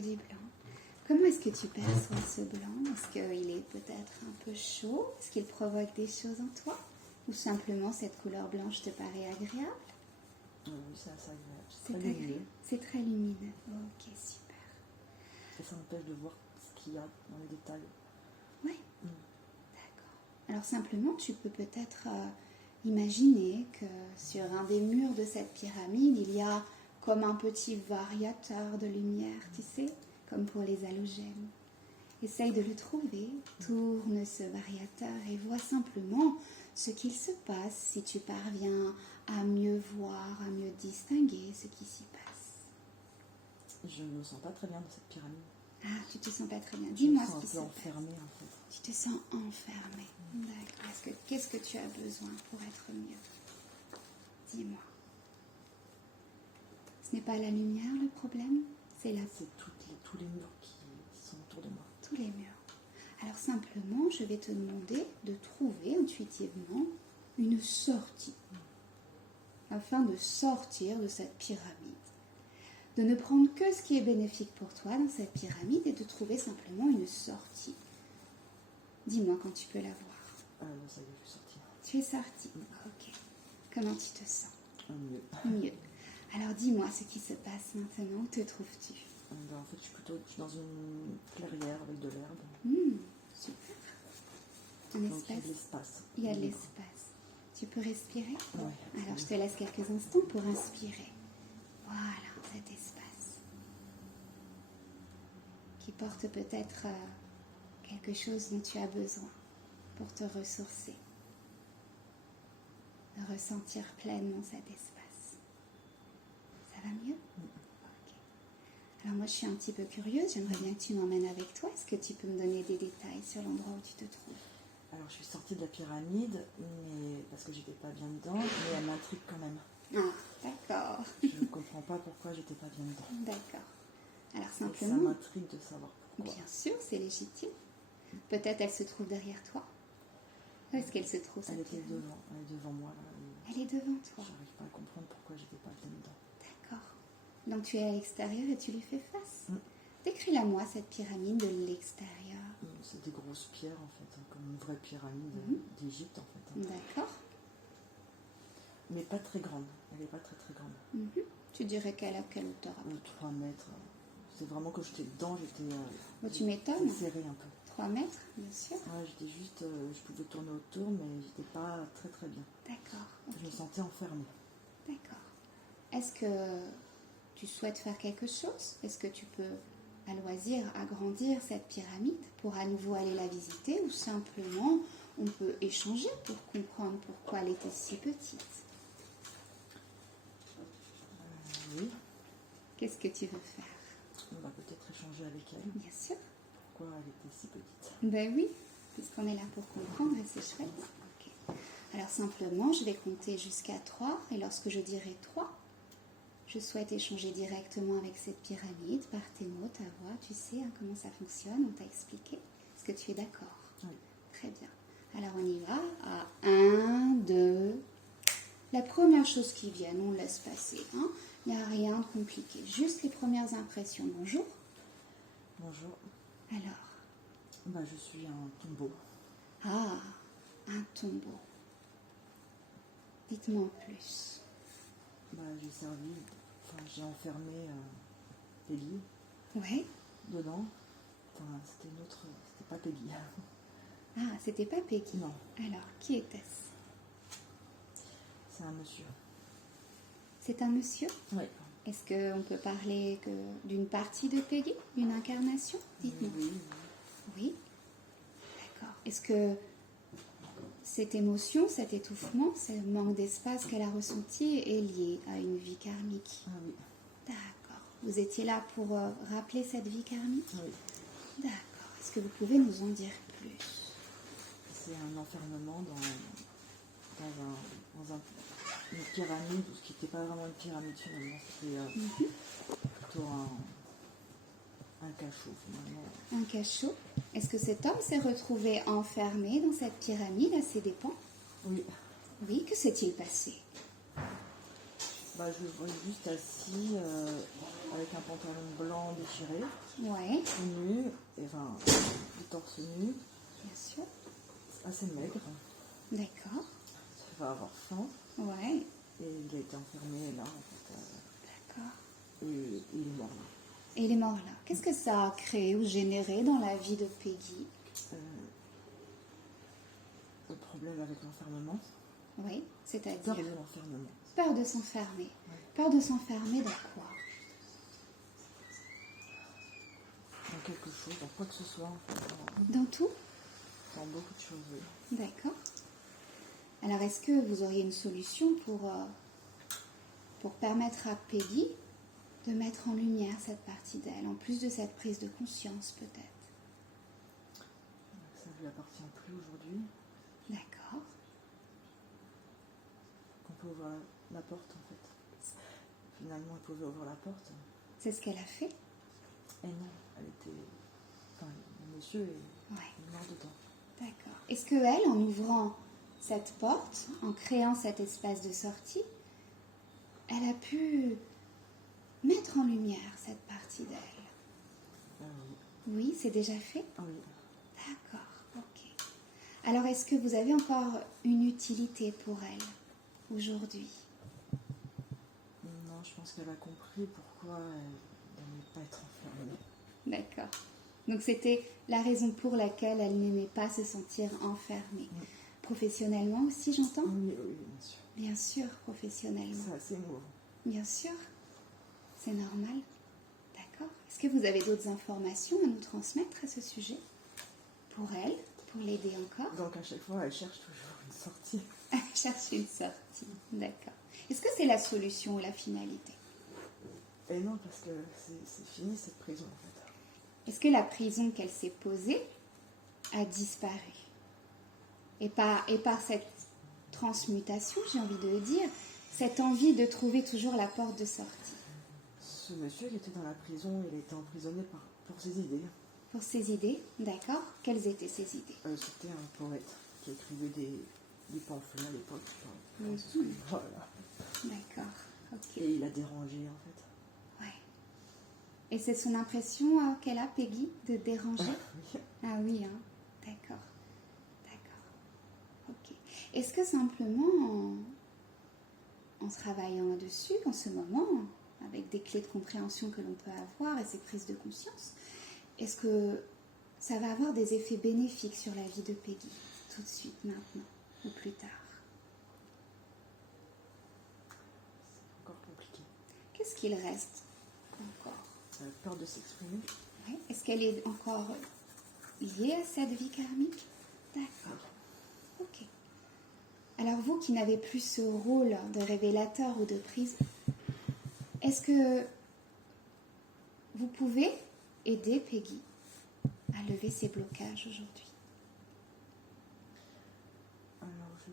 que du blanc. Comment est-ce que tu perçois ce blanc? Est-ce qu'il est peut-être un peu chaud? Est-ce qu'il provoque des choses en toi? Ou simplement cette couleur blanche te paraît agréable? Oui, c'est assez agréable. C'est très agréable. lumineux. C'est très lumineux. Ok, super. Et ça m'empêche de voir ce qu'il y a dans les détails. Oui, d'accord. Alors simplement, tu peux peut-être imaginer que sur un des murs de cette pyramide, il y a comme un petit variateur de lumière, tu sais, comme pour les halogènes. Essaye de le trouver, tourne ce variateur et vois simplement ce qu'il se passe si tu parviens à mieux voir, à mieux distinguer ce qui s'y passe. Je ne me sens pas très bien dans cette pyramide. Ah, tu te sens pas très bien. Dis-moi ce qui se Je me sens un passe. peu enfermée en fait. Tu te sens enfermé. D'accord. Qu'est-ce que tu as besoin pour être mieux? Dis-moi. Ce n'est pas la lumière le problème, c'est C'est tous les murs qui sont autour de moi. tous les murs. Alors simplement, je vais te demander de trouver intuitivement une sortie afin de sortir de cette pyramide. De ne prendre que ce qui est bénéfique pour toi dans cette pyramide et de trouver simplement une sortie. Dis-moi quand tu peux la voir. Ça y est, je suis sortie. Tu es sortie. Ok. Comment tu te sens? Mieux. Mieux. Alors dis-moi ce qui se passe maintenant. Où te trouves-tu? En fait, je suis dans une clairière avec de l'herbe. Super. Un Donc espace. il y a de l'espace. Il y a de l'espace. Tu peux respirer? Oui. Alors je te laisse quelques instants pour inspirer. Voilà, cet espace. Qui porte peut-être quelque chose dont tu as besoin pour te ressourcer. De ressentir pleinement cet espace. Ça va mieux? Ok. Alors moi je suis un petit peu curieuse, j'aimerais bien que tu m'emmènes avec toi. Est-ce que tu peux me donner des détails sur l'endroit où tu te trouves? Alors je suis sortie de la pyramide, mais parce que j'étais pas bien dedans, mais elle m'intrigue quand même. Ah, d'accord. Je ne comprends pas pourquoi j'étais pas bien dedans. D'accord. Alors Et ça simplement, m'intrigue de savoir pourquoi. bien sûr, c'est légitime. Peut-être elle se trouve derrière toi. Où est-ce qu'elle se trouve Elle cette était pyramide? elle est devant moi là. Elle est devant toi. J'arrive pas à comprendre pourquoi j'étais pas bien dedans. D'accord. Donc tu es à l'extérieur et tu lui fais face. Décris-la moi cette pyramide de l'extérieur. C'est des grosses pierres en fait, comme une vraie pyramide d'Égypte en fait. D'accord. Mais pas très grande. Elle est pas très très grande. Tu dirais qu'elle a quelle hauteur? 3 mètres. C'est vraiment que j'étais dedans, Tu m'étonnes. serré un peu. 3 mètres, bien sûr. Ouais, j'étais juste, je pouvais tourner autour, mais j'étais pas très très bien. D'accord. Je me sentais enfermée. D'accord. Est-ce que tu souhaites faire quelque chose? Est-ce que tu peux, à loisir, agrandir cette pyramide pour à nouveau aller la visiter ou simplement on peut échanger pour comprendre pourquoi elle était si petite? Oui. Qu'est-ce que tu veux faire? On va peut-être échanger avec elle. Bien sûr. Pourquoi elle était si petite? Ben oui, puisqu'on est là pour comprendre et c'est chouette. Ok. Alors simplement, je vais compter jusqu'à 3 et lorsque je dirai 3, je souhaite échanger directement avec cette pyramide par tes mots, ta voix. Tu sais comment ça fonctionne, on t'a expliqué. Est-ce que tu es d'accord? Oui. Très bien. Alors on y va. À 1, 2. La première chose qui vient, on laisse passer. Il n'y a rien de compliqué. Juste les premières impressions. Bonjour. Bonjour. Alors. Je suis un tombeau. Ah, un tombeau. Dites-moi en plus. J'ai enfermé Peggy Oui. dedans. C'était pas Peggy. Ah, c'était pas Peggy. Non. Alors, qui était-ce? C'est un monsieur. C'est un monsieur? Oui. Est-ce qu'on peut parler d'une partie de Peggy? D'une incarnation? Dites-moi. Oui. Oui. D'accord. Est-ce que cette émotion, cet étouffement, ce manque d'espace qu'elle a ressenti est lié à une vie karmique? Ah oui. D'accord. Vous étiez là pour rappeler cette vie karmique? Oui. D'accord. Est-ce que vous pouvez nous en dire plus? C'est un enfermement dans une pyramide, ce qui n'était pas vraiment une pyramide finalement, c'était plutôt un cachot finalement. Un cachot. Est-ce que cet homme s'est retrouvé enfermé dans cette pyramide à ses dépens? Oui. Oui, que s'est-il passé? Je le voyais juste assis avec un pantalon blanc déchiré, Ouais, tout nu, et enfin, le torse nu, bien sûr. assez maigre, D'accord. ça va avoir faim, Ouais, et il a été enfermé là, en fait, d'accord. et il est mort là. Et il est mort là. Qu'est-ce que ça a créé ou généré dans la vie de Peggy? Le problème avec l'enfermement, Oui, peur c'est-à-dire de l'enfermement. peur de s'enfermer. Ouais. Peur de s'enfermer dans quoi? Dans quelque chose, dans quoi que ce soit, en fait, Dans tout? dans beaucoup de choses, oui. D'accord. Alors, est-ce que vous auriez une solution pour permettre à Peggy de mettre en lumière cette partie d'elle, en plus de cette prise de conscience peut-être? Ça ne lui appartient plus aujourd'hui, D'accord. qu'on peut ouvrir la porte, en fait. Finalement, elle pouvait ouvrir la porte, C'est ce qu'elle a fait? et non, elle était... Enfin, le monsieur est Ouais. mort dedans. D'accord. Est-ce que elle, en ouvrant cette porte, en créant cet espace de sortie, elle a pu mettre en lumière cette partie d'elle? Oui. Oui, c'est déjà fait? Ah oui. D'accord, ok. Alors, est-ce que vous avez encore une utilité pour elle aujourd'hui? Non, je pense qu'elle a compris pourquoi elle n'aimait pas être enfermée. D'accord. Donc, c'était la raison pour laquelle elle n'aimait pas se sentir enfermée. Oui. Professionnellement aussi, j'entends? Oui, oui, bien sûr. Bien sûr, professionnellement. C'est assez émouvant. Bien sûr. C'est normal. D'accord. Est-ce que vous avez d'autres informations à nous transmettre à ce sujet? Pour elle, pour l'aider encore? Donc à chaque fois, elle cherche toujours une sortie. Chercher une sortie. D'accord. Est-ce que c'est la solution ou la finalité? Et non, parce que c'est fini cette prison, en fait. Est-ce que la prison qu'elle s'est posée a disparu? Et par cette transmutation, j'ai envie de dire, cette envie de trouver toujours la porte de sortie. Ce monsieur, il était dans la prison, il était emprisonné pour ses idées. Pour ses idées, d'accord. Quelles étaient ses idées? C'était un poète qui écrivait des pamphlets à l'époque. Mhm. Voilà. D'accord, ok. Et il a dérangé, en fait. Ouais. Et c'est son impression qu'elle a, Peggy, de déranger? Oui. Ah oui, hein. D'accord. D'accord. Ok. Est-ce que simplement, en travaillant dessus, en ce moment, avec des clés de compréhension que l'on peut avoir et ces prises de conscience, est-ce que ça va avoir des effets bénéfiques sur la vie de Peggy, tout de suite, maintenant, ou plus tard? C'est encore compliqué. Qu'est-ce qu'il reste encore? Peur de s'exprimer. Ouais. Est-ce qu'elle est encore liée à cette vie karmique? D'accord. Ok. Alors vous qui n'avez plus ce rôle de révélateur ou de prise, est-ce que vous pouvez aider Peggy à lever ses blocages aujourd'hui? Alors je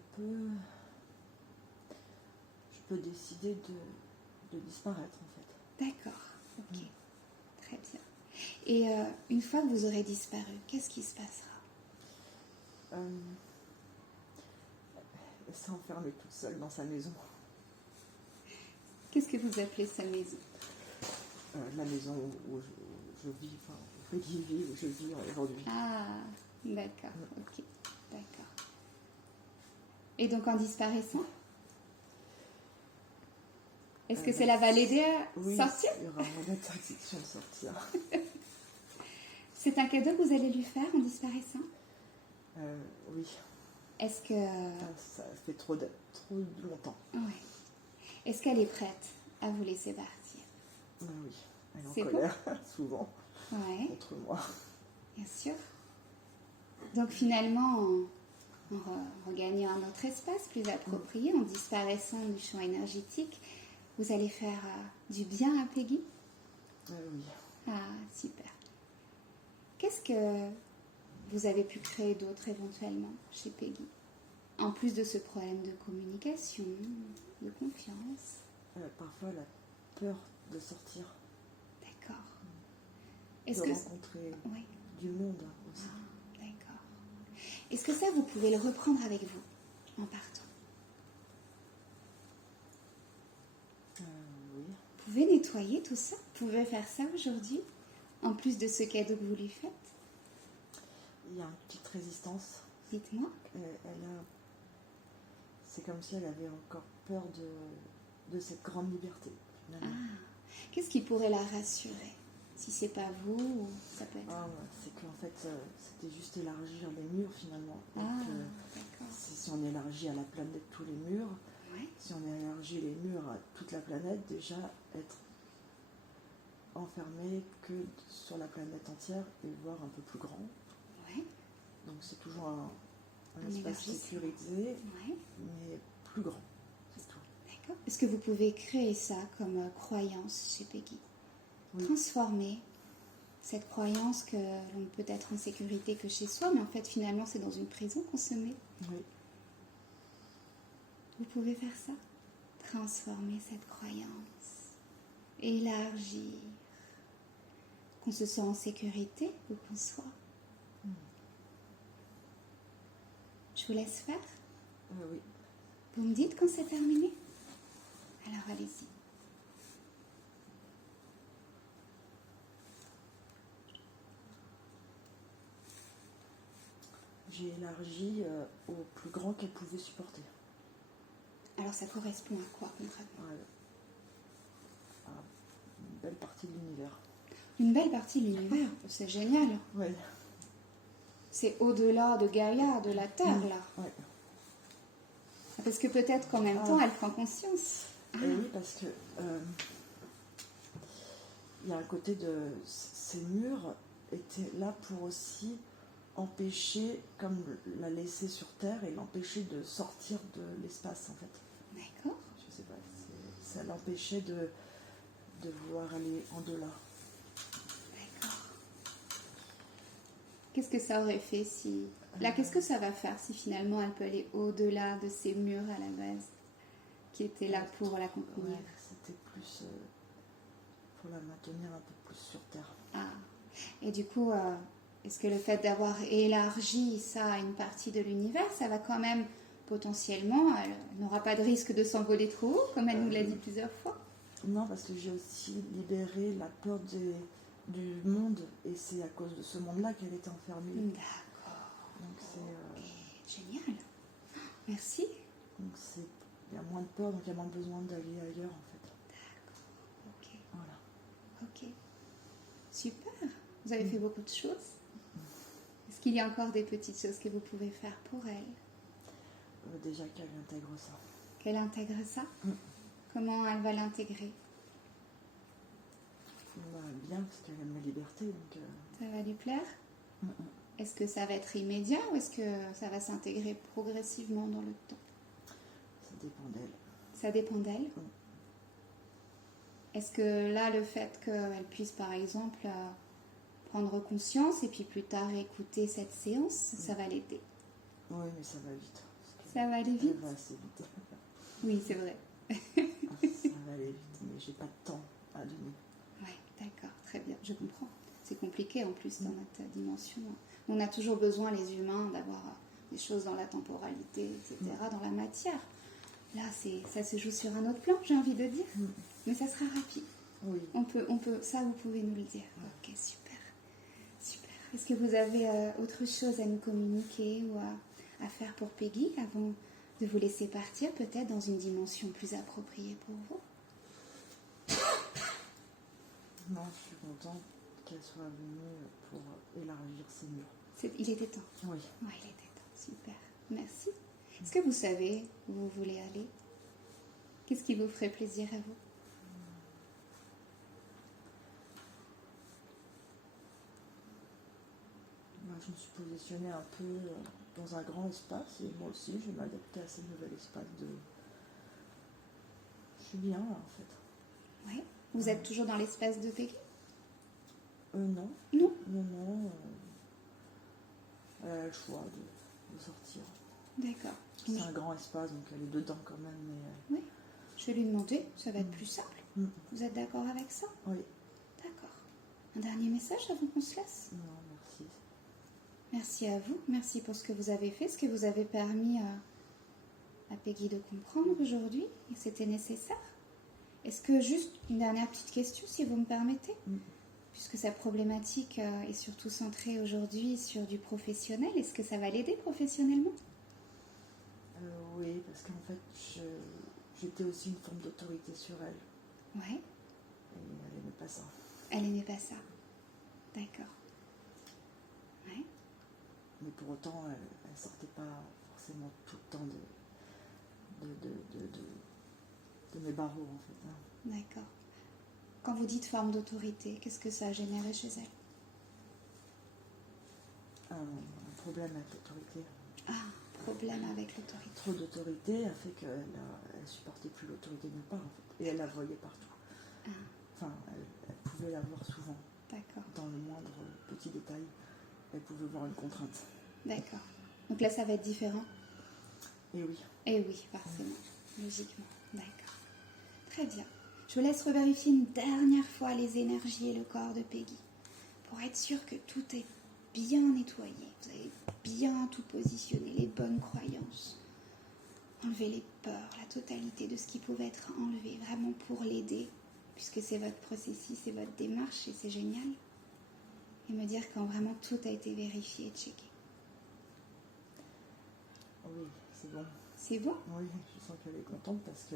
peux décider de disparaître, en fait. D'accord. Ok. Très bien. Et une fois que vous aurez disparu, qu'est-ce qui se passera? Elle s'est enfermée toute seule dans sa maison. Qu'est-ce que vous appelez sa maison? La maison où je vis, enfin, Peggy vit, où je vis aujourd'hui. Ah, d'accord. Ok. D'accord. Et donc en disparaissant, est-ce que cela va l'aider à sortir? Il y aura moins d'interdiction de sortir. C'est un cadeau que vous allez lui faire en disparaissant? Oui. Est-ce que... Ça fait trop longtemps. Ouais. Est-ce qu'elle est prête à vous laisser partir? Oui. Elle est en C'est colère, souvent, Ouais, contre moi. bien sûr. Donc finalement, en regagnant un autre espace plus approprié, en disparaissant du champ énergétique, vous allez faire du bien à Peggy? Oui. Ah, super. Qu'est-ce que vous avez pu créer d'autre éventuellement chez Peggy? En plus de ce problème de communication, de confiance. Parfois, la peur de sortir, D'accord. de rencontrer Oui. du monde aussi. Ah, d'accord. Est-ce que ça, vous pouvez le reprendre avec vous en partant? Oui. Vous pouvez nettoyer nettoyer tout ça. Vous pouvez faire ça aujourd'hui, en plus de ce cadeau que vous lui faites. Il y a une petite résistance. Dites-moi. C'est comme si elle avait encore peur de cette grande liberté, finalement. Qu'est-ce qui pourrait la rassurer? Si c'est pas vous, ça peut être... C'est qu'en fait, c'était juste élargir les murs, finalement. Donc, d'accord. si on élargit à la planète tous les murs, si on élargit les murs à toute la planète, déjà être enfermé que sur la planète entière et voir un peu plus grand. Donc c'est toujours un espace sécurisé, mais plus grand, c'est tout. D'accord. Est-ce que vous pouvez créer ça comme croyance chez Peggy? Transformer cette croyance que l'on peut être en sécurité que chez soi, mais en fait finalement c'est dans une prison qu'on se met. Oui. Vous pouvez faire ça. Transformer cette croyance. Élargir. Qu'on se sent en sécurité ou qu'on soit. Je vous laisse faire. Oui. Vous me dites quand c'est terminé? Alors allez-y. J'ai élargi au plus grand qu'elle pouvait supporter. Alors ça correspond à quoi concrètement? À une belle partie de l'univers. Une belle partie de l'univers, c'est génial. Oui. C'est au-delà de Gaïa, de la Terre, là. Oui. Parce que peut-être qu'en même temps, elle prend conscience. Oui, parce que il y a un côté de... Ces murs étaient là pour aussi empêcher, comme la laisser sur Terre, et l'empêcher de sortir de l'espace, en fait. D'accord. Je sais pas, ça l'empêchait de vouloir aller en delà. D'accord. Qu'est-ce que ça aurait fait si... Là, qu'est-ce que ça va faire si finalement elle peut aller au-delà de ces murs à la base qui étaient là pour la contenir? C'était plus pour la maintenir un peu plus sur Terre. Et du coup, est-ce que le fait d'avoir élargi ça à une partie de l'univers, ça va quand même potentiellement, elle n'aura pas de risque de s'envoler trop haut, comme elle nous l'a dit plusieurs fois? Non, parce que j'ai aussi libéré la peur du monde, et c'est à cause de ce monde-là qu'elle était enfermée. D'accord. Donc c'est... Génial. Merci. Donc il y a moins de peur, donc il y a moins besoin d'aller ailleurs, en fait. D'accord. Ok. Voilà. Ok. Super. Vous avez fait beaucoup de choses. Est-ce qu'il y a encore des petites choses que vous pouvez faire pour elle? Déjà qu'elle intègre ça. Qu'elle intègre ça? Comment elle va l'intégrer? Bien, parce qu'elle aime la liberté. Donc, ça va lui plaire? Est-ce que ça va être immédiat ou est-ce que ça va s'intégrer progressivement dans le temps? Ça dépend d'elle. Ça dépend d'elle? Est-ce que là, le fait qu'elle puisse, par exemple, prendre conscience et puis plus tard écouter cette séance, ça va l'aider? Oui, mais ça va vite. Ça va aller vite? Ça va assez vite. Oui, c'est vrai. Ça va aller vite, mais j'ai pas de temps à donner. Oui, d'accord, très bien, je comprends. C'est compliqué en plus dans notre dimension. On a toujours besoin, les humains, d'avoir des choses dans la temporalité, etc., dans la matière. Là, ça se joue sur un autre plan, j'ai envie de dire. Mais ça sera rapide. Oui. On peut, ça, vous pouvez nous le dire. Ok, super. Super. Est-ce que vous avez autre chose à nous communiquer ou à faire pour Peggy avant de vous laisser partir, peut-être dans une dimension plus appropriée pour vous? Non, je suis contente qu'elle soit venue pour élargir ses murs. Il était temps. Oui. Oui, il était temps. Super. Merci. Est-ce que vous savez où vous voulez aller? Qu'est-ce qui vous ferait plaisir à vous? Je me suis positionnée un peu dans un grand espace et moi aussi je vais m'adapter à ce nouvel espace de... Je suis bien là en fait. Oui. Vous êtes toujours dans l'espace de Peggy? Non. Non. Non. Elle a le choix de sortir. D'accord. C'est un grand espace donc elle est dedans quand même. Mais... Oui. Je vais lui demander, ça va être plus simple. Vous êtes d'accord avec ça? Oui. D'accord. Un dernier message avant qu'on se laisse? Non, merci. Merci à vous, merci pour ce que vous avez fait, ce que vous avez permis à Peggy de comprendre aujourd'hui, et c'était nécessaire. Est-ce que, juste une dernière petite question, si vous me permettez, Mm. puisque sa problématique est surtout centrée aujourd'hui sur du professionnel, est-ce que ça va l'aider professionnellement? Oui, parce qu'en fait, j'étais aussi une forme d'autorité sur elle. Ouais, Et elle n'aimait pas ça. elle aimait pas ça. D'accord. Ouais, Mais pour autant, elle ne sortait pas forcément tout le temps de mes barreaux, en fait. Hein. d'accord. Quand vous dites forme d'autorité, qu'est-ce que ça a généré chez elle? Un problème avec l'autorité. Ah, problème avec l'autorité. Trop d'autorité a fait qu'elle ne supportait plus l'autorité de mes parents, en fait. Et elle la voyait partout. Ah, Enfin, elle pouvait la voir souvent, d'accord, dans le moindre petit détail. Elle pouvait voir une contrainte. d'accord. Donc là, ça va être différent? Et oui. Eh oui, forcément, logiquement. D'accord. Très bien. Je vous laisse revérifier une dernière fois les énergies et le corps de Peggy pour être sûr que tout est bien nettoyé. Vous avez bien tout positionné, les bonnes croyances. Enlever les peurs, la totalité de ce qui pouvait être enlevé, vraiment pour l'aider, puisque c'est votre processus, c'est votre démarche et c'est génial. Et me dire quand vraiment tout a été vérifié et checké. Oui, c'est bon. C'est bon? Oui, je sens qu'elle est contente parce que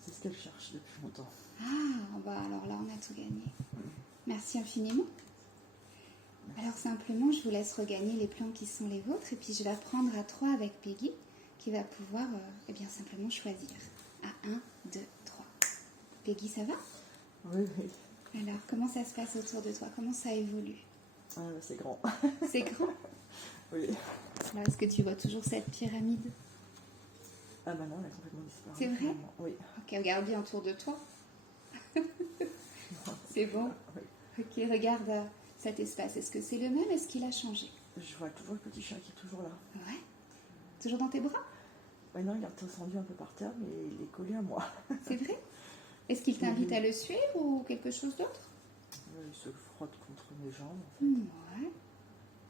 c'est ce qu'elle cherche depuis longtemps. Ah, bah alors là, on a tout gagné. Merci infiniment. Alors simplement, je vous laisse regagner les plans qui sont les vôtres et puis je vais prendre à 3 avec Peggy qui va pouvoir eh bien simplement choisir. À 1, 2, 3. Peggy, ça va? Oui, oui. Alors, comment ça se passe autour de toi? Comment ça évolue? C'est grand. C'est grand? Oui. Alors, est-ce que tu vois toujours cette pyramide? Ah bah non, elle a complètement disparu. C'est vrai? Finalement. Oui. Ok, regarde bien autour de toi. C'est bon? Oui. Ok, regarde cet espace. Est-ce que c'est le même? Est-ce qu'il a changé? Je vois toujours le petit chat qui est toujours là. Ouais. Toujours dans tes bras? Ouais, non, il est descendu un peu par terre, mais il est collé à moi. C'est vrai? Est-ce qu'il t'invite à le suivre ou quelque chose d'autre? Il se frotte contre mes jambes, en fait. Ouais,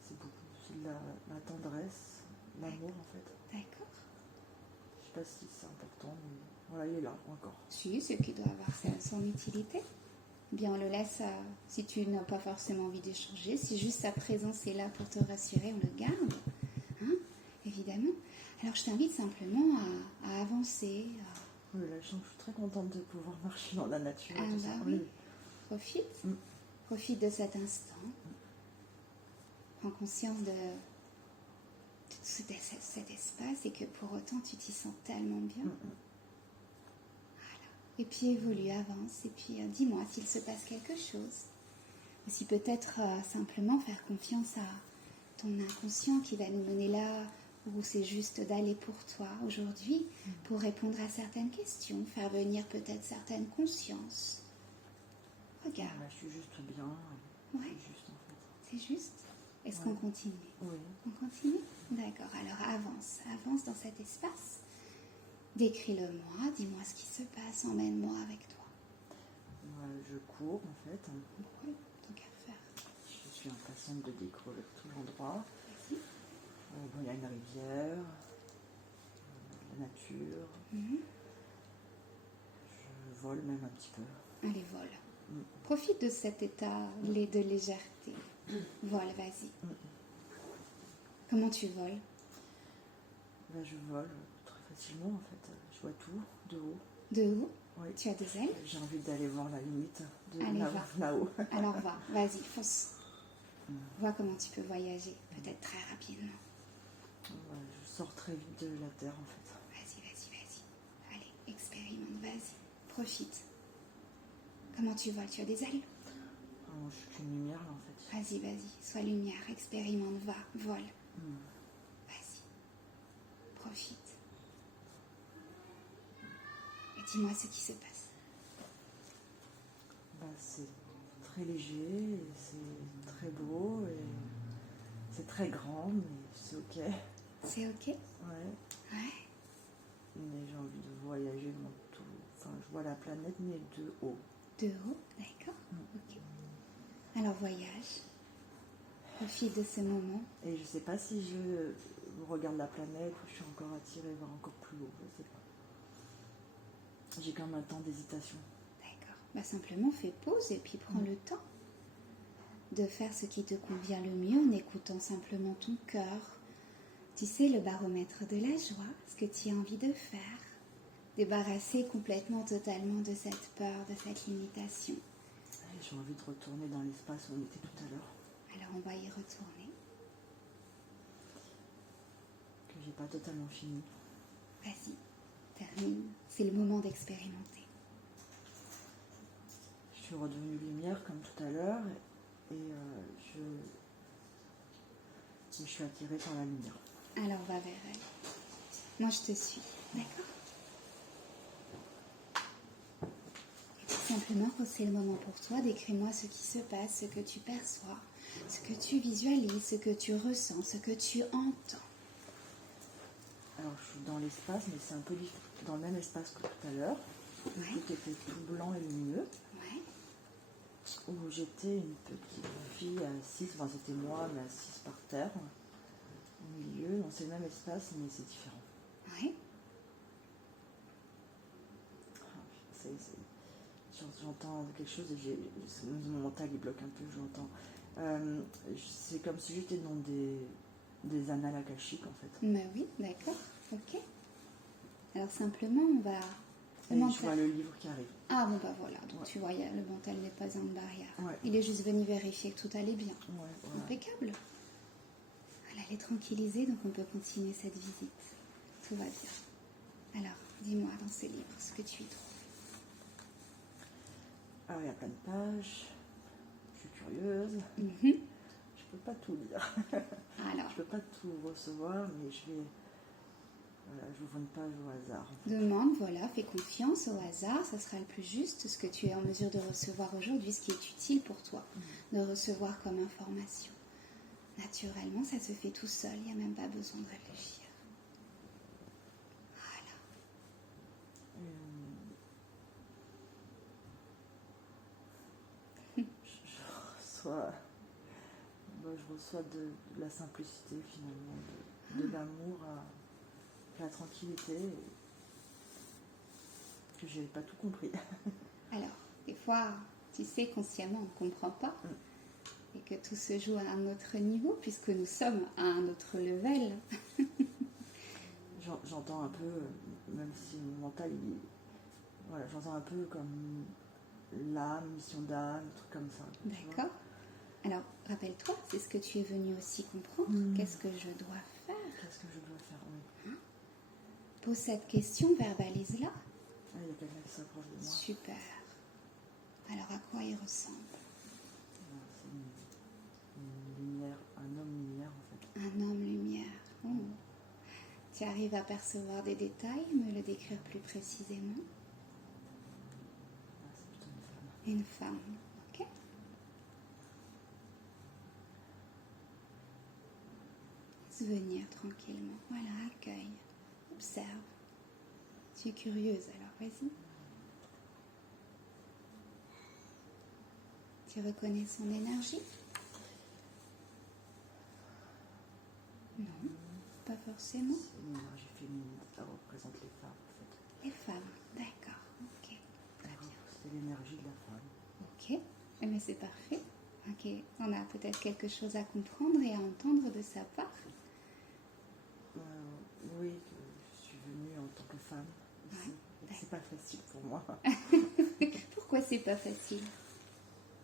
C'est beaucoup. C'est de la tendresse, l'amour, en fait. d'accord. Je sais pas si c'est important, mais voilà, il est là encore. Si, c'est qu'il doit avoir son utilité. Bien, on le laisse, si tu n'as pas forcément envie d'échanger, si juste sa présence est là pour te rassurer, on le garde, hein, évidemment. Alors, je t'invite simplement à avancer, Oui, là, je suis très contente de pouvoir marcher dans la nature. Ah, et tout bah ça. oui. Profite. Mm. Profite de cet instant. Prends conscience de cet espace et que pour autant, tu t'y sens tellement bien. Et puis évolue, avance, et puis dis-moi s'il se passe quelque chose. Aussi peut-être simplement faire confiance à ton inconscient qui va nous mener là où c'est juste d'aller pour toi aujourd'hui pour répondre à certaines questions, faire venir peut-être certaines consciences. Regarde, Là, je suis juste bien. Ouais. C'est juste, en fait. c'est juste. Est-ce Ouais. qu'on continue? Oui. On continue? D'accord, alors avance dans cet espace. Décris-le-moi, dis-moi ce qui se passe, emmène-moi avec toi. Je cours, en fait. Oui, tant qu'à faire. Je suis impatiente de découvrir tout l'endroit. Vas-y. Il y a une rivière, la nature. Je vole même un petit peu. Allez, vole. Profite de cet état de légèreté. Vole, vas-y. Comment tu voles? Là, je vole très facilement, en fait. Je vois tout de haut. De haut? Oui. Tu as des ailes? J'ai envie d'aller voir la limite de Allez, va. là-haut. Alors va, vas-y, fonce. Vois comment tu peux voyager, peut-être très rapidement. Je sors très vite de la terre, en fait. Vas-y. Allez, expérimente, vas-y. Profite. Comment tu voles? Tu as des ailes? Je suis qu'une lumière, là, en fait. Vas-y. Sois lumière, expérimente, va, vole. Vas-y. Profite. Et dis-moi ce qui se passe. C'est très léger, et c'est très beau, et c'est très grand, mais c'est ok. C'est ok? Ouais. Ouais. Mais j'ai envie de voyager dans tout. Enfin, je vois la planète, mais de haut. De haut, d'accord. Ok. Alors voyage. Profite de ce moment. Et je sais pas si je regarde la planète ou je suis encore attirée vers encore plus haut. Je sais pas. j'ai quand même un temps d'hésitation. D'accord. Bah, simplement fais pause et puis prends le temps de faire ce qui te convient le mieux en écoutant simplement ton cœur. Tu sais, le baromètre de la joie, ce que tu as envie de faire. Débarrasser complètement, totalement de cette peur, de cette limitation. J'ai envie de retourner dans l'espace où on était tout à l'heure. Alors on va y retourner. Que j'ai pas totalement fini. Vas-y, termine. C'est le moment d'expérimenter. Je suis redevenue lumière comme tout à l'heure et je suis attirée par la lumière. Alors va vers elle. Moi je te suis, d'accord? Et puis simplement, quand c'est le moment pour toi, décris-moi ce qui se passe, ce que tu perçois, ce que tu visualises, ce que tu ressens, ce que tu entends. Alors je suis dans l'espace, mais c'est un peu dans le même espace que tout à l'heure. Ouais. Tout était tout blanc et lumineux. Ouais. Où j'étais une petite fille assise, enfin c'était moi, mais assise par terre, au milieu. Donc c'est le même espace, mais c'est différent. Ouais. J'entends quelque chose et mon mental il bloque un peu, j'entends. C'est comme si j'étais dans des annales akashiques en fait. Bah oui, d'accord, ok. Alors simplement, on va... Et je vois le livre qui arrive. Ah bon bah voilà, donc Ouais. tu vois, le mental n'est pas une barrière. Ouais. Il est juste venu vérifier que tout allait bien. Ouais, voilà. Impeccable. Elle est tranquillisée, donc on peut continuer cette visite. Tout va bien. Alors, dis-moi dans ce livre ce que tu y trouves. Alors il y a plein de pages, je suis curieuse, Mhm. je peux pas tout lire. Alors, Je peux pas tout recevoir, mais je vais... Voilà, j'ouvre une page au hasard. demande, voilà, fais confiance au hasard, ça sera le plus juste, ce que tu es en mesure de recevoir aujourd'hui, ce qui est utile pour toi, de recevoir comme information. Naturellement, ça se fait tout seul, il n'y a même pas besoin de réfléchir. Voilà. Je reçois de la simplicité finalement, de l'amour à la tranquillité, que j'ai pas tout compris. Alors, des fois, tu sais, consciemment, on ne comprend pas. Et que tout se joue à un autre niveau, puisque nous sommes à un autre level. J'entends un peu, même si mon mental, voilà, j'entends un peu comme l'âme, mission d'âme, un truc comme ça. D'accord. Alors, rappelle-toi, c'est ce que tu es venu aussi comprendre. Qu'est-ce que je dois faire? Qu'est-ce que je dois faire, oui. Pose cette question, verbalise-la. Ah, il y a quelqu'un qui s'approche de moi. Super. Alors, à quoi il ressemble? C'est une lumière, un homme lumière en fait. Un homme lumière. Oh. Tu arrives à percevoir des détails, me le décrire plus précisément? Ah, c'est plutôt une femme. Une femme, ok. Laisse venir tranquillement. Voilà, accueille. Observe. Tu es curieuse alors, vas-y. Tu reconnais son énergie? Non, pas forcément. C'est une énergie féminine, ça représente les femmes en fait. Les femmes, d'accord, ok, très bien. C'est l'énergie de la femme. Ok, mais c'est parfait. Ok, on a peut-être quelque chose à comprendre et à entendre de sa part. Oui, je suis venue en tant que femme ici. Ouais, c'est pas facile pour moi. Pourquoi c'est pas facile?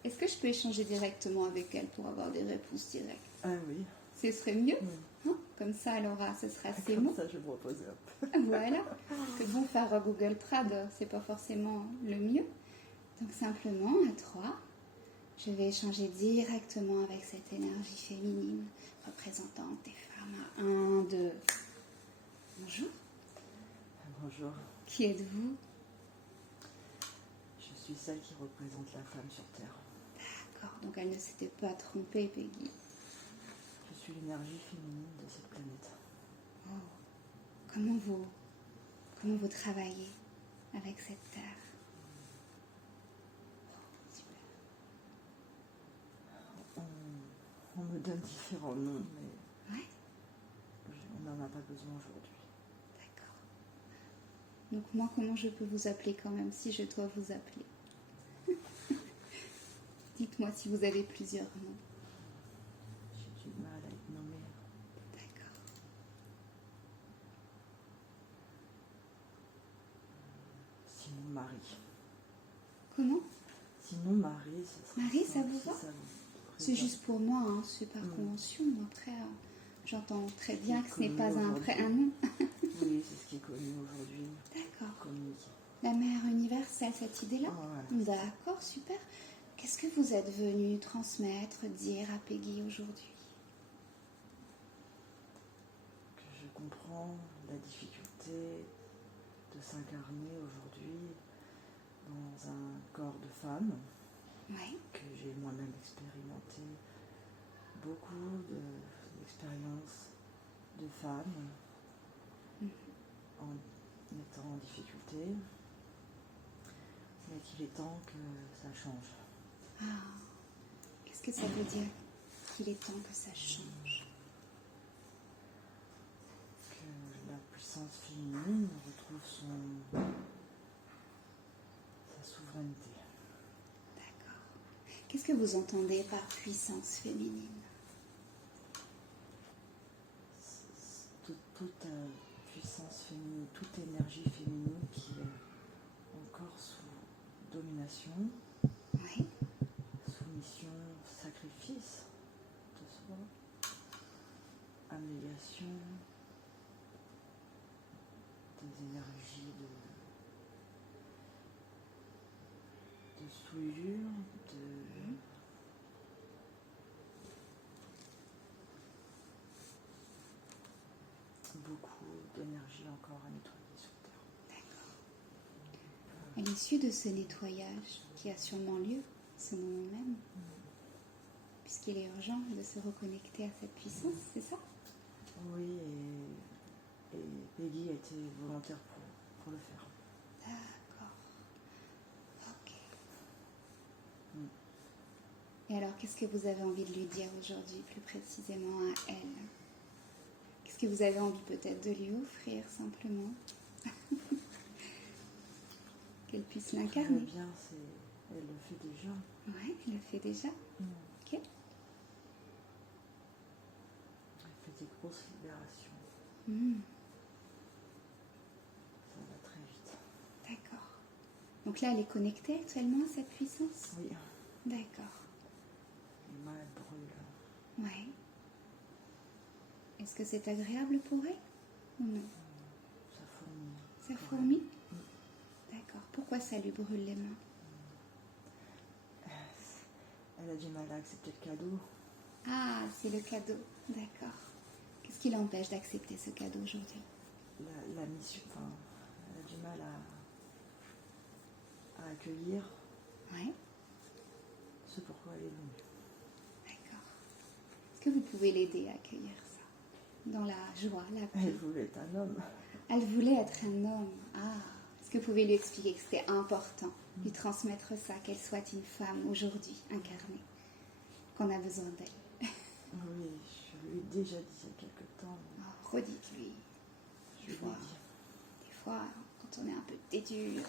Est-ce que je peux échanger directement avec elle pour avoir des réponses directes? Ah oui. Ce serait mieux, Oui. hein? Comme ça, elle aura, ce sera ses Comme mots. ça, je vais me reposer un peu. Voilà. Que bon, faire Google Trad, c'est pas forcément le mieux. Donc simplement, à 3, je vais échanger directement avec cette énergie féminine représentant des femmes. À 1, 2. Bonjour. Bonjour. Qui êtes-vous? Je suis celle qui représente la femme sur Terre. D'accord, donc elle ne s'était pas trompée, Peggy. Je suis l'énergie féminine de cette planète. Oh. Comment vous travaillez avec cette terre? Oh, super. On me donne différents noms, mais Ouais, on n'en a pas besoin aujourd'hui. d'accord. Donc moi, comment je peux vous appeler quand même si je dois vous appeler? Dites-moi si vous avez plusieurs noms. J'ai du mal à être nommée. D'accord. Sinon Marie. Comment? Sinon Marie, ce serait Marie, ça simple, vous si va? ça vous C'est plaît. juste pour moi, hein, c'est par convention. Après, j'entends très bien que ce n'est pas un nom. Oui, c'est ce qui est connu aujourd'hui. D'accord. Communiqué. La mère universelle, cette idée-là? Voilà. D'accord, super. Qu'est-ce que vous êtes venu transmettre, dire à Peggy aujourd'hui? Que je comprends la difficulté de s'incarner aujourd'hui dans un corps de femme, Oui. que j'ai moi-même expérimenté beaucoup d'expériences de femmes en étant en difficulté, mais qu'il est temps que ça change. Ah, qu'est-ce que ça veut dire qu'il est temps que ça change? Que la puissance féminine retrouve sa souveraineté. D'accord. Qu'est-ce que vous entendez par puissance féminine? Toute puissance féminine, toute énergie féminine qui est encore sous domination, Oui. soumission, sacrifice de soi, abnégation des énergies de souillure, beaucoup d'énergie encore à nettoyer sur Terre. À l'issue de ce nettoyage qui a sûrement lieu, ce moment même, puisqu'il est urgent de se reconnecter à cette puissance, c'est ça? Oui, et Peggy a été volontaire pour le faire. D'accord. Ok. Mm. Et alors, qu'est-ce que vous avez envie de lui dire aujourd'hui, plus précisément à elle? Qu'est-ce que vous avez envie peut-être de lui offrir, simplement? Qu'elle puisse l'incarner. Très bien, elle le fait déjà. Ouais, elle le fait déjà. Ok. Elle fait des grosses libérations. Ça va très vite. D'accord. Donc là, elle est connectée actuellement à cette puissance? Oui. D'accord. Les mains brûlent. Ouais. Est-ce que c'est agréable pour elle ou non? Ça fourmille. Ça fourmille? D'accord. Pourquoi ça lui brûle les mains? Elle a du mal à accepter le cadeau. Ah, c'est le cadeau. D'accord. Qu'est-ce qui l'empêche d'accepter ce cadeau aujourd'hui? La mission, enfin, elle a du mal à accueillir Ouais. ce pourquoi elle est venue. D'accord. Est-ce que vous pouvez l'aider à accueillir ça? Dans la joie, la paix. Elle voulait être un homme. Elle voulait être un homme. Ah. Est-ce que vous pouvez lui expliquer que c'était important, lui transmettre ça, qu'elle soit une femme aujourd'hui incarnée, qu'on a besoin d'elle? Oui, je lui ai déjà dit il y a quelque temps. Oh, redites-lui. Je lui ai dit. Des fois, quand on est un peu têtu.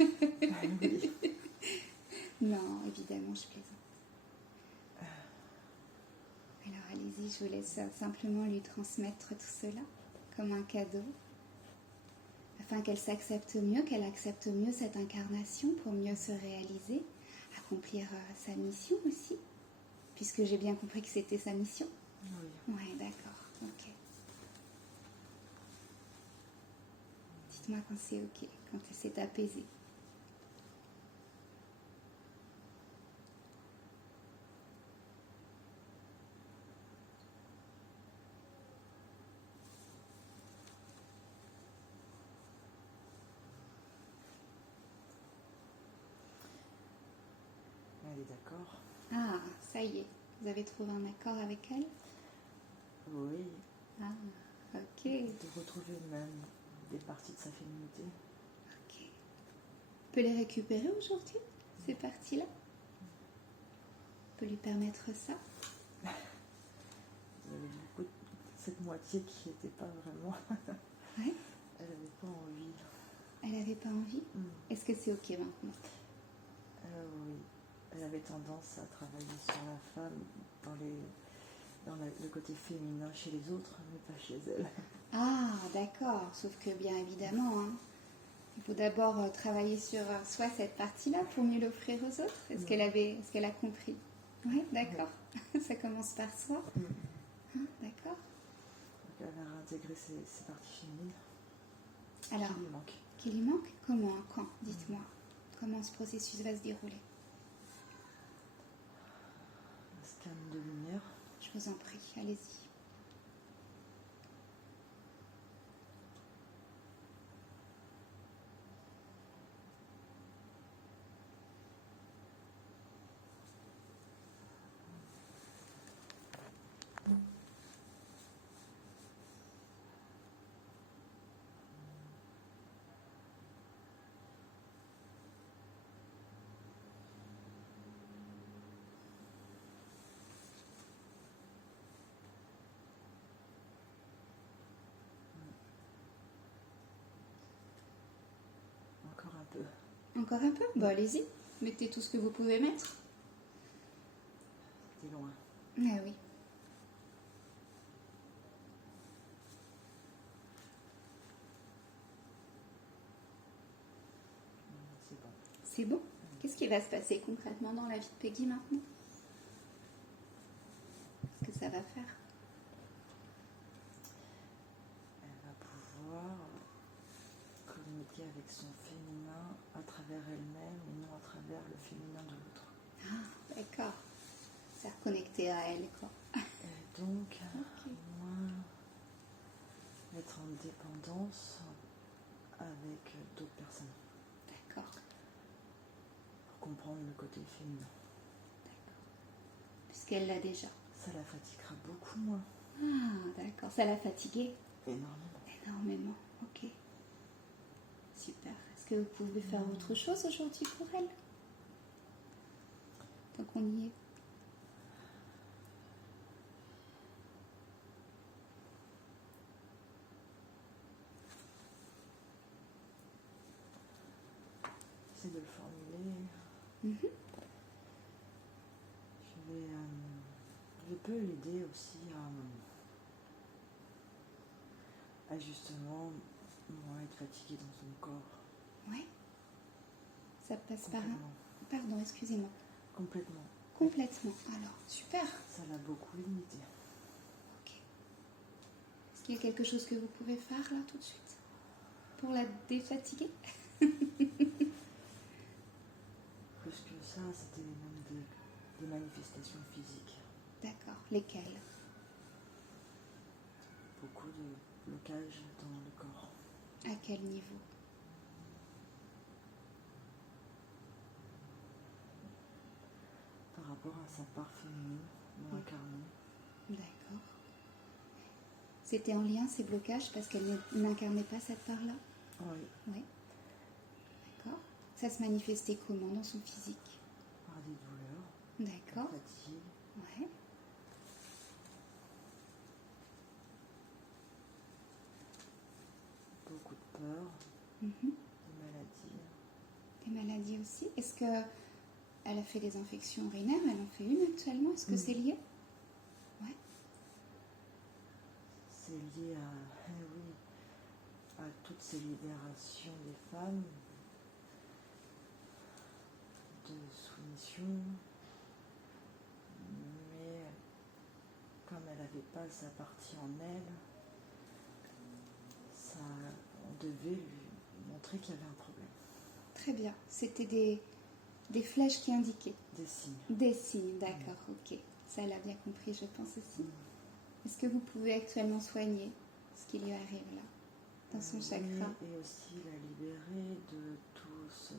Oui. Non, évidemment, je plaisante. Alors allez-y, je vous laisse simplement lui transmettre tout cela comme un cadeau, afin qu'elle s'accepte mieux, qu'elle accepte mieux cette incarnation pour mieux se réaliser, accomplir sa mission aussi, puisque j'ai bien compris que c'était sa mission. Oui. Ouais, d'accord, ok. Dites-moi quand c'est ok, quand elle s'est apaisée. Elle est d'accord. Ah, ça y est, vous avez trouvé un accord avec elle? Oui. Ah, ok. De retrouver même des parties de sa féminité. Ok. On peut les récupérer aujourd'hui, ces parties-là? On peut lui permettre ça? Il y avait beaucoup de cette moitié qui n'était pas vraiment. Ouais. Elle n'avait pas envie. Elle n'avait pas envie. Est-ce que c'est ok maintenant? Oui. Elle avait tendance à travailler sur la femme le côté féminin chez les autres, mais pas chez elle. Ah, d'accord. Sauf que bien évidemment, hein, il faut d'abord travailler sur soi cette partie-là pour mieux l'offrir aux autres. Est-ce qu'elle a compris? Oui, d'accord. Ça commence par soi. Hein, d'accord. Donc elle a réintégré ses parties féminines. Alors, qui lui manquent. Qui lui manque? Comment? Quand? Dites-moi. Comment ce processus va se dérouler? Un scan de lumière. Je vous en prie, allez-y. Encore un peu. Encore un peu? Bon, allez-y. Mettez tout ce que vous pouvez mettre. C'était loin. Ah oui. C'est bon. C'est bon? Qu'est-ce qui va se passer concrètement dans la vie de Peggy maintenant? Qu'est-ce que ça va faire? Elle va pouvoir communiquer avec son féminin à travers elle-même et non à travers le féminin de l'autre. Ah, d'accord. C'est reconnecté à elle, quoi. Et donc, moins être en dépendance avec d'autres personnes. D'accord. Pour comprendre le côté féminin. D'accord. Puisqu'elle l'a déjà. Ça la fatiguera beaucoup moins. Ah, d'accord. Ça l'a fatiguée? Énormément. Énormément. Ok. Super. Est-ce que vous pouvez faire autre chose aujourd'hui pour elle? Tant qu'on y est. J'essaie de le formuler. Je peux l'aider aussi à justement moins être fatiguée dans son corps. Ouais. Ça passe par un... Complètement. Pardon, excusez-moi. Complètement. Complètement. Alors, super. Ça l'a beaucoup limité. Ok. Est-ce qu'il y a quelque chose que vous pouvez faire là tout de suite pour la défatiguer? Plus que ça, c'était même des manifestations physiques. D'accord. Lesquelles? Beaucoup de blocages dans le corps. À quel niveau? Par rapport à sa part féminine, non incarnée. D'accord. C'était en lien, ces blocages, parce qu'elle n'incarnait pas cette part-là? Oui. Oui. D'accord. Ça se manifestait comment dans son physique? Par des douleurs. D'accord. Fatigue. Ouais. Beaucoup de peur. Des maladies. Des maladies aussi. Est-ce que elle a fait des infections urinaires? Elle en fait une actuellement. Est-ce que c'est lié? Ouais. C'est lié à toutes ces libérations des femmes, de soumission, mais comme elle n'avait pas sa partie en elle, on devait lui montrer qu'il y avait un problème. Très bien. C'était des flèches qui indiquaient. Des signes. Des signes, d'accord, ok. Ça, elle a bien compris, je pense aussi. Est-ce que vous pouvez actuellement soigner ce qui lui arrive là, dans son chakra? Oui, et aussi la libérer de tout ce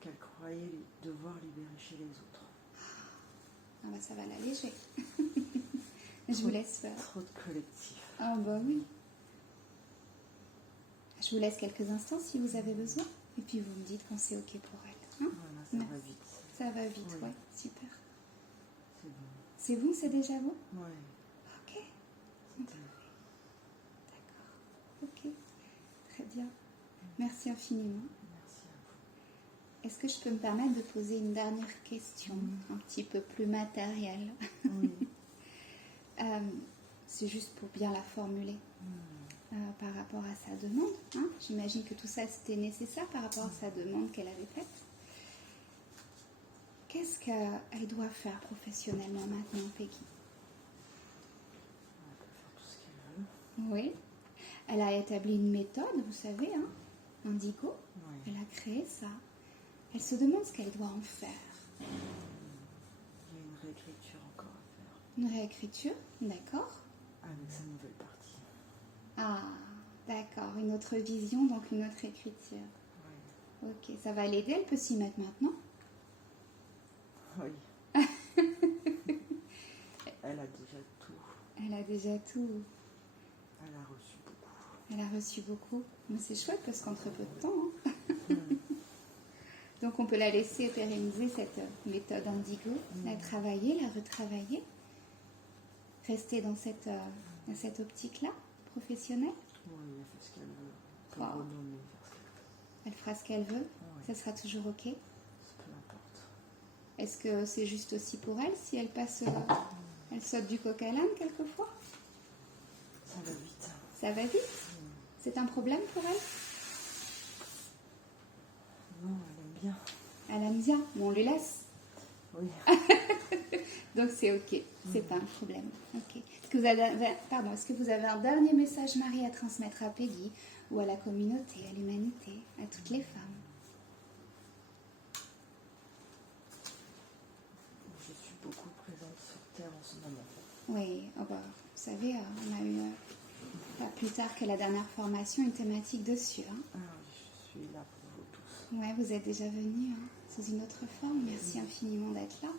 qu'elle croyait devoir libérer chez les autres. Ah bah ça va l'alléger. Je vous laisse faire. Trop de collectif. Ah bah oui. Je vous laisse quelques instants si vous avez besoin. Et puis vous me dites quand c'est ok pour elle. Hein? Voilà, ça va vite. Ça va vite, Oui. ouais, super. C'est bon. C'est bon, c'est déjà bon? Ouais. Ok. D'accord. Ok. Très bien. Merci infiniment. Merci à vous. Est-ce que je peux me permettre de poser une dernière question, un petit peu plus matérielle? Oui. C'est juste pour bien la formuler par rapport à sa demande. Hein. J'imagine que tout ça c'était nécessaire par rapport à sa demande qu'elle avait faite. Qu'est-ce qu'elle doit faire professionnellement maintenant, Peggy? Elle peut faire tout ce qu'elle veut. Oui. Elle a établi une méthode, vous savez, hein, Indigo. Oui. Elle a créé ça. Elle se demande ce qu'elle doit en faire. Il y a une réécriture encore à faire. Une réécriture, d'accord. Avec sa nouvelle partie. Ah, d'accord. Une autre vision, donc une autre écriture. Oui. Ok, ça va l'aider. Elle peut s'y mettre maintenant. Oui. Elle a déjà tout. Elle a déjà tout. Elle a reçu beaucoup. Elle a reçu beaucoup. Mais c'est chouette parce qu'entre peu de temps. Hein. Donc on peut la laisser pérenniser cette méthode Indigo, la travailler, la retravailler, rester dans cette optique-là, professionnelle. Oui, elle fait ce qu'elle veut. Elle peut Wow. renommer, faire ce qu'elle veut. Elle fera ce qu'elle veut. Oui. Ça sera toujours ok. Peu importe. Est-ce que c'est juste aussi pour elle si elle passe, elle saute du coq à l'âne quelquefois? Ça va vite. Ça va vite. C'est un problème pour elle? Non, elle aime bien. Elle aime bien. Bon, on lui laisse. Oui. Donc c'est ok. C'est pas un problème. Ok. Est-ce que vous avez un dernier message, Marie, à transmettre à Peggy ou à la communauté, à l'humanité, à toutes les femmes? Je suis beaucoup présente sur Terre en ce moment. Oui, oh bah, vous savez, on a eu, pas plus tard que la dernière formation, une thématique dessus. Hein. Ah oui, je suis là pour vous tous. Ouais, vous êtes déjà venus hein, sous une autre forme. Merci infiniment d'être là.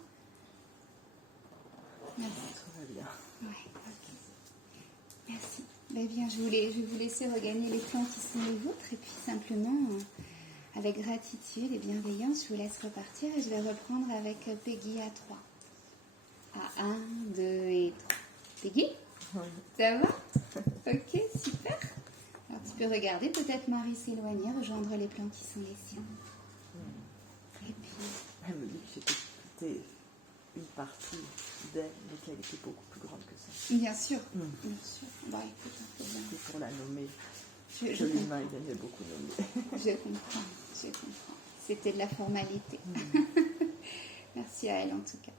Merci. Tout va bien. Ouais, ok. Merci. Eh bien, je vais vous laisser regagner les plans qui sont les vôtres et puis simplement, avec gratitude et bienveillance, je vous laisse repartir et je vais reprendre avec Peggy à 3. À 1, 2 et 3. Peggy? Oui. Ça va? Ok, super. Alors tu peux regarder, peut-être Marie s'éloigner, rejoindre les plans qui sont les siens. Et puis... Elle me dit que c'était une partie d'elle, mais qu'elle était beaucoup plus grande que ça. Bien sûr, bien sûr. Bah écoute, un peu bien. Et pour la nommer, Je que l'humain il aimait beaucoup nommer. Je comprends. C'était de la formalité. Merci à elle en tout cas.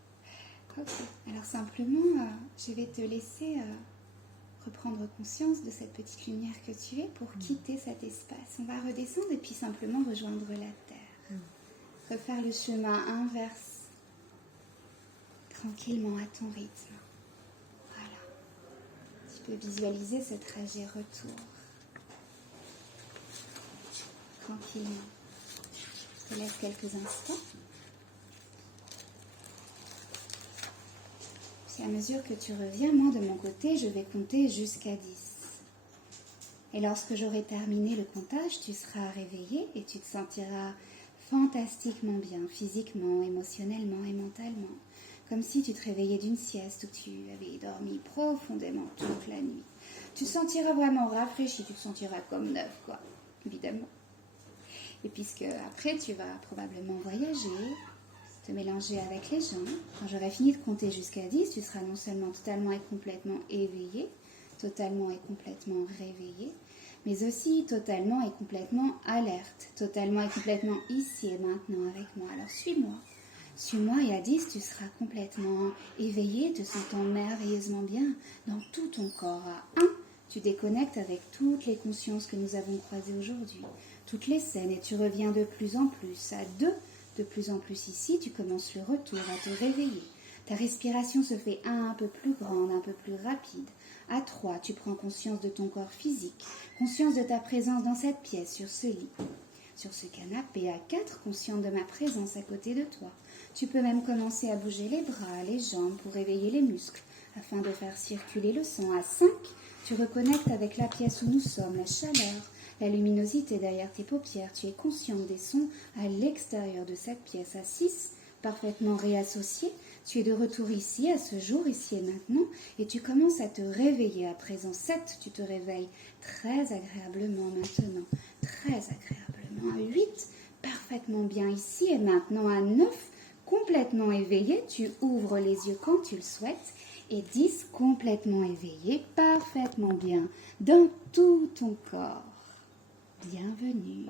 Ok, alors simplement, je vais te laisser reprendre conscience de cette petite lumière que tu es pour quitter cet espace. On va redescendre et puis simplement rejoindre la terre. Refaire le chemin inverse, tranquillement à ton rythme. Voilà. Tu peux visualiser ce trajet retour. Tranquillement. Je te laisse quelques instants. Puis à mesure que tu reviens, moi de mon côté, je vais compter jusqu'à 10. Et lorsque j'aurai terminé le comptage, tu seras réveillé et tu te sentiras fantastiquement bien, physiquement, émotionnellement et mentalement. Comme si tu te réveillais d'une sieste où tu avais dormi profondément toute la nuit. Tu te sentiras vraiment rafraîchi, tu te sentiras comme neuf, quoi, évidemment. Et puisque après tu vas probablement voyager, te mélanger avec les gens, quand j'aurai fini de compter jusqu'à 10, tu seras non seulement totalement et complètement éveillé, totalement et complètement réveillé, mais aussi totalement et complètement alerte, totalement et complètement ici et maintenant avec moi. Alors suis-moi. Suis-moi et à 10, tu seras complètement éveillé, te sentant merveilleusement bien dans tout ton corps. À 1, tu déconnectes avec toutes les consciences que nous avons croisées aujourd'hui, toutes les scènes, et tu reviens de plus en plus. À 2, de plus en plus ici, tu commences le retour à te réveiller. Ta respiration se fait un peu plus grande, un peu plus rapide. À 3, tu prends conscience de ton corps physique, conscience de ta présence dans cette pièce, sur ce lit, sur ce canapé. À 4, consciente de ma présence à côté de toi. Tu peux même commencer à bouger les bras, les jambes pour réveiller les muscles, afin de faire circuler le sang. À 5, tu reconnectes avec la pièce où nous sommes, la chaleur, la luminosité derrière tes paupières. Tu es consciente des sons à l'extérieur de cette pièce. À 6, parfaitement réassocié, tu es de retour ici, à ce jour, ici et maintenant, et tu commences à te réveiller. À présent 7, tu te réveilles très agréablement maintenant, très agréablement. À 8, parfaitement bien ici. Et maintenant à 9, complètement éveillé. Tu ouvres les yeux quand tu le souhaites. Et 10, complètement éveillé, parfaitement bien, dans tout ton corps. Bienvenue.